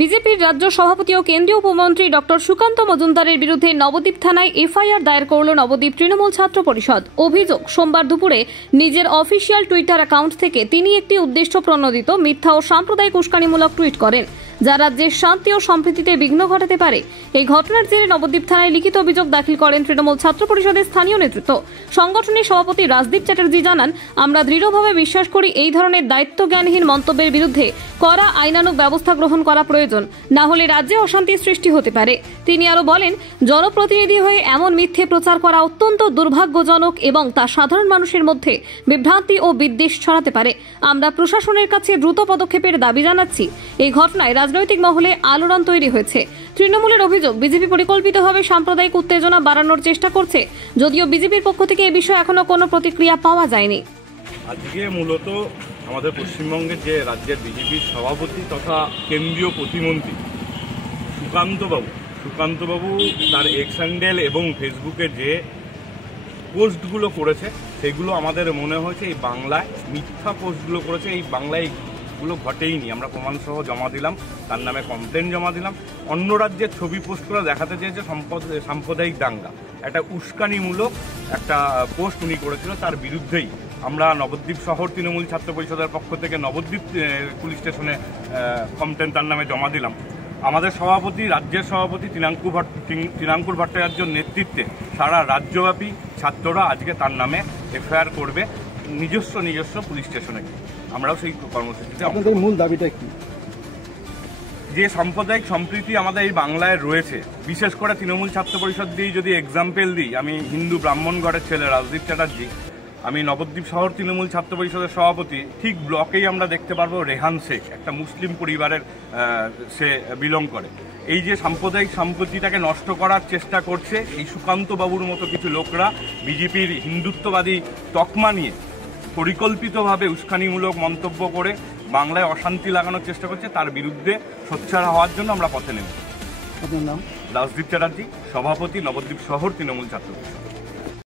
বিজেপির রাজ্য সভাপতি ও কেন্দ্রীয় উপমন্ত্রী ডক্টর সুকান্ত মজুমদারের বিরুদ্ধে নবদ্বীপ থানায় এফআইআর দায়ের করল নবদ্বীপ তৃণমূল ছাত্র পরিষদ। অভিযোগ, সোমবার দুপুরে নিজের অফিসিয়াল টুইটার অ্যাকাউন্ট থেকে তিনি একটি উদ্দেশ্য প্রণোদিত মিথ্যা ও সাম্প্রদায়িক উস্কানিমূলক টুইট করেন, যা রাজ্যের শান্তি ও সম্প্রীতিতে বিঘ্ন ঘটাতে পারে। এই ঘটনার জেরে নবদ্বীপ থানায় লিখিত অভিযোগ দাখিল করেন তৃণমূল ছাত্র পরিষদের স্থানীয় নেতৃত্ব। সংগঠনের সভাপতি রাজদীপ চ্যাটার্জি জানান, আমরা দৃঢ়ভাবে বিশ্বাস করি এই ধরনের দায়িত্বজ্ঞানহীন মন্তব্যের বিরুদ্ধে কড়া আইনানুগ ব্যবস্থা গ্রহণ করা প্রয়োজন, না হলে রাজ্যে অশান্তির সৃষ্টি হতে পারে। তিনি আরো বলেন, জনপ্রতিনিধি হয়ে এমন মিথ্যে প্রচার করা অত্যন্ত দুর্ভাগ্যজনক এবং তা সাধারণ মানুষের মধ্যে বিভ্রান্তি ও বিদ্বেষ ছড়াতে পারে। আমরা প্রশাসনের কাছে দ্রুত পদক্ষেপের দাবি জানাচ্ছি। এই ঘটনায় রাজনৈতিক মহলে আলোড়ন তৈরি হয়েছে। তৃণমূলের অভিযোগ, বিজেপি পরিকল্পিতভাবে সাম্প্রদায়িক উত্তেজনা বাড়ানোর চেষ্টা করছে, যদিও বিজেপির পক্ষ থেকে এ বিষয়ে এখনো কোনো প্রতিক্রিয়া পাওয়া যায়নি। আজকে মূলত আমাদের পশ্চিমবঙ্গের যে রাজ্যের বিজেপির সভাপতি তথা কেন্দ্রীয় প্রতিমন্ত্রী সুকান্তবাবু তার এক্স হ্যান্ডেল এবং ফেসবুকে যে পোস্টগুলো করেছে সেগুলো আমাদের মনে হয়েছে এই বাংলায় মিথ্যা পোস্টগুলো করেছে। এই বাংলায় গুলো ঘটেইনি। আমরা প্রমাণসহ জমা দিলাম, তার নামে কমপ্লেন জমা দিলাম। অন্য রাজ্যের ছবি পোস্ট করে দেখাতে চেয়েছে সাম্প্রদায়িক দাঙ্গা, একটা উস্কানিমূলক একটা পোস্ট উনি করেছিল, তার বিরুদ্ধেই আমরা নবদ্বীপ শহর তৃণমূল ছাত্র পরিষদের পক্ষ থেকে নবদ্বীপ পুলিশ স্টেশনে কমপ্লেন তার নামে জমা দিলাম। আমাদের সভাপতি, রাজ্যের সভাপতি তৃণাঙ্কুর ভট্টাচার্যর নেতৃত্বে সারা রাজ্যব্যাপী ছাত্ররা আজকে তার নামে এফআইআর করবে নিজস্ব পুলিশ স্টেশনে। আমরাও সেই কর্মসূচিতে। আপনাদের মূল দাবিটা কি? যে সাম্প্রদায়িক সম্প্রীতি আমাদের এই বাংলায় রয়েছে, বিশেষ করে তৃণমূল ছাত্র পরিষদ দিয়ে যদি এক্সাম্পল দিই, আমি হিন্দু ব্রাহ্মণগড়ের ছেলে রাজদীপ চ্যাটার্জি, আমি নবদ্বীপ শহর তৃণমূল ছাত্র পরিষদের সভাপতি। ঠিক ব্লকেই আমরা দেখতে পারবো রেহান শেখ, একটা মুসলিম পরিবারের সে বিলং করে। এই যে সাম্প্রদায়িক সম্প্রীতিটাকে নষ্ট করার চেষ্টা করছে এই সুকান্ত বাবুর মতো কিছু লোকরা, বিজেপির হিন্দুত্ববাদী তকমা নিয়ে পরিকল্পিতভাবে উস্কানিমূলক মন্তব্য করে বাংলায় অশান্তি লাগানোর চেষ্টা করছে। তার বিরুদ্ধে সোচ্চার হওয়ার জন্য আমরা পথে নেব। আপনার নাম? রাজদীপ চ্যাটার্জি, সভাপতি, নবদ্বীপ শহর তৃণমূল ছাত্র পরিষদ।